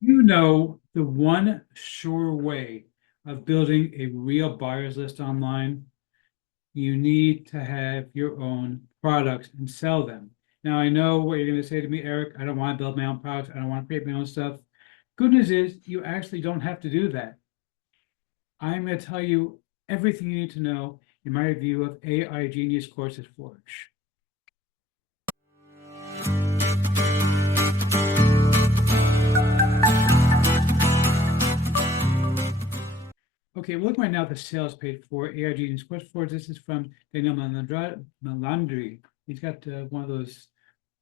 You know, the one sure way of building a real buyer's list online, you need to have your own products and sell them. Now, I know what you're going to say to me, Eric. I don't want to build my own products. I don't want to create my own stuff. Good news is you actually don't have to do that. I'm going to tell you everything you need to know in my review of AI Genius Courses Forge. Okay, we're looking right now at the sales page for AI Genius Course Forge. This is from Daniel Melandri. He's got one of those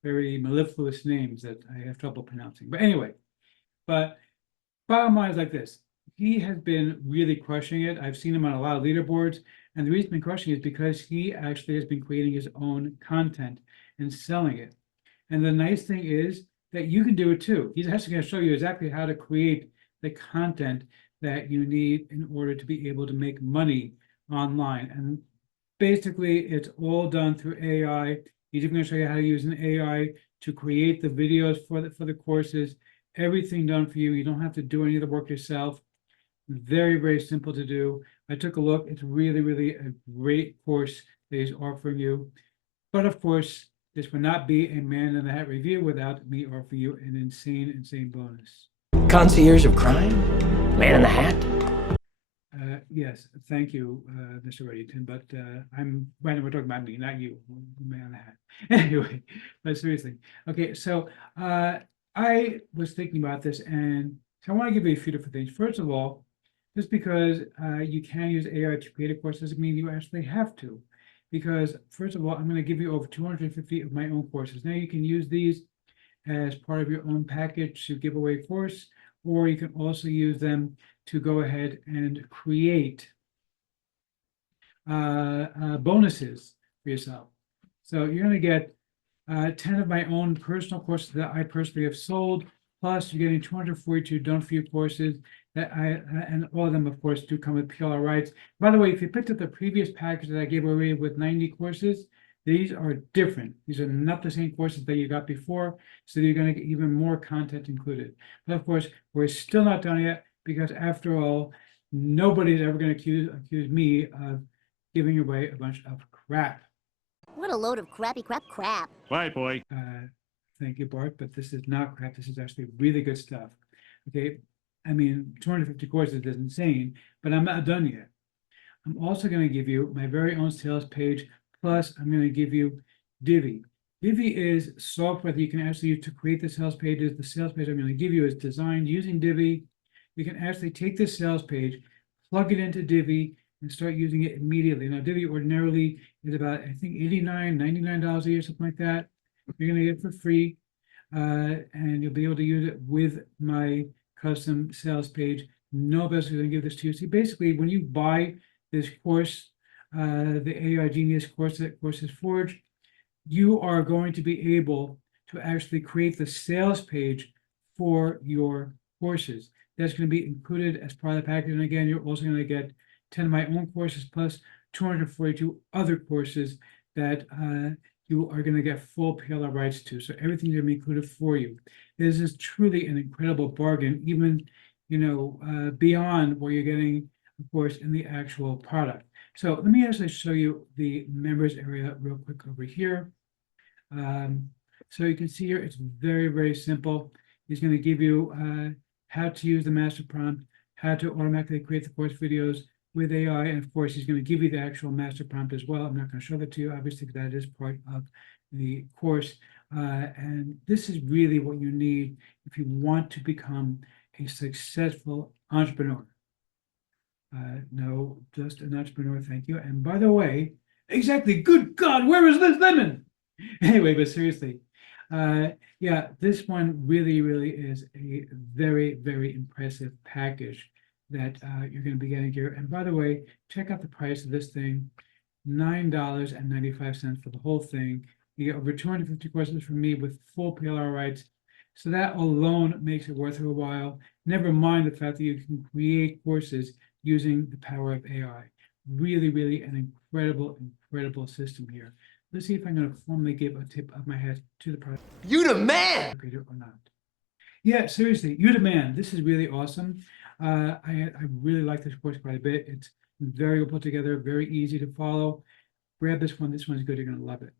very mellifluous names that I have trouble pronouncing. But anyway, but bottom line is like this. He has been really crushing it. I've seen him on a lot of leaderboards. And the reason he's been crushing it is because he actually has been creating his own content and selling it. And the nice thing is that you can do it too. He's actually going to show you exactly how to create the content that you need in order to be able to make money online. And basically, it's all done through AI. He's even going to show you how to use an AI to create the videos for the courses. Everything done for you. You don't have to do any of the work yourself. Very, very simple to do. I took a look. It's really, really a great course that he's offering you. But of course, this would not be a man in the hat review without me offering you an insane bonus. Concierge of crime? Man in the hat? Yes, thank you, Mr. Reddington, but I'm right now we're talking about me, not you, the man in the hat. Anyway, but seriously. Okay, so I was thinking about this, and so I want to give you a few different things. First of all, just because you can use AI to create a course doesn't mean you actually have to. Because first of all, I'm going to give you over 250 of my own courses. Now you can use these as part of your own package to give away a course, or you can also use them to go ahead and create bonuses for yourself. So you're going to get 10 of my own personal courses that I personally have sold, plus you're getting 242 done for you courses that and all of them, of course, do come with PLR rights. By the way, if you picked up the previous package that I gave away with 90 courses, these are different. These are not the same courses that you got before, so you're going to get even more content included. But of course, we're still not done yet, because after all, nobody's ever going to accuse me of giving away a bunch of crap. What a load of crappy crap. Bye, boy. Thank you, Bart, but this is not crap. This is actually really good stuff. Okay, I mean, 250 courses is insane, but I'm not done yet. I'm also going to give you my very own sales page, plus I'm going to give you Divi. Divi is software that you can actually use to create the sales pages. The sales page I'm going to give you is designed using Divi. You can actually take this sales page, plug it into Divi, and start using it immediately. Now, Divi ordinarily is about, I think, $89, $99 a year, something like that. You're going to get it for free, and you'll be able to use it with my custom sales page. Nobody's going to give this to you. See, basically, when you buy this course, the AI Genius Courses Forge, you are going to be able to actually create the sales page for your courses. That's going to be included as part of the package. And again, you're also going to get 10 of my own courses plus 242 other courses that you are going to get full PLR rights to. So everything's going to be included for you. This is truly an incredible bargain, even beyond what you're getting, of course, in the actual product. So let me actually show you the members area real quick over here. So you can see here, it's very, very simple. He's going to give you how to use the master prompt, how to automatically create the course videos with AI, and of course, he's going to give you the actual master prompt as well. I'm not going to show that to you, obviously, because that is part of the course. And this is really what you need if you want to become a successful entrepreneur. No, just an entrepreneur, thank you. And by the way, exactly, good God, where is this lemon? Anyway, but seriously, yeah, this one really, really is a very, very impressive package that you're going to be getting here. And by the way, check out the price of this thing, $9.95 for the whole thing. You get over 250 courses from me with full PLR rights. So that alone makes it worth your while. Never mind the fact that you can create courses using the power of AI. Really, really an incredible system here. Let's see if I'm going to formally give a tip of my hat to the product. You the man! Or not. Yeah, seriously, you demand. This is really awesome. I really like this course quite a bit. It's very well put together, very easy to follow. Grab this one. This one's good. You're gonna love it.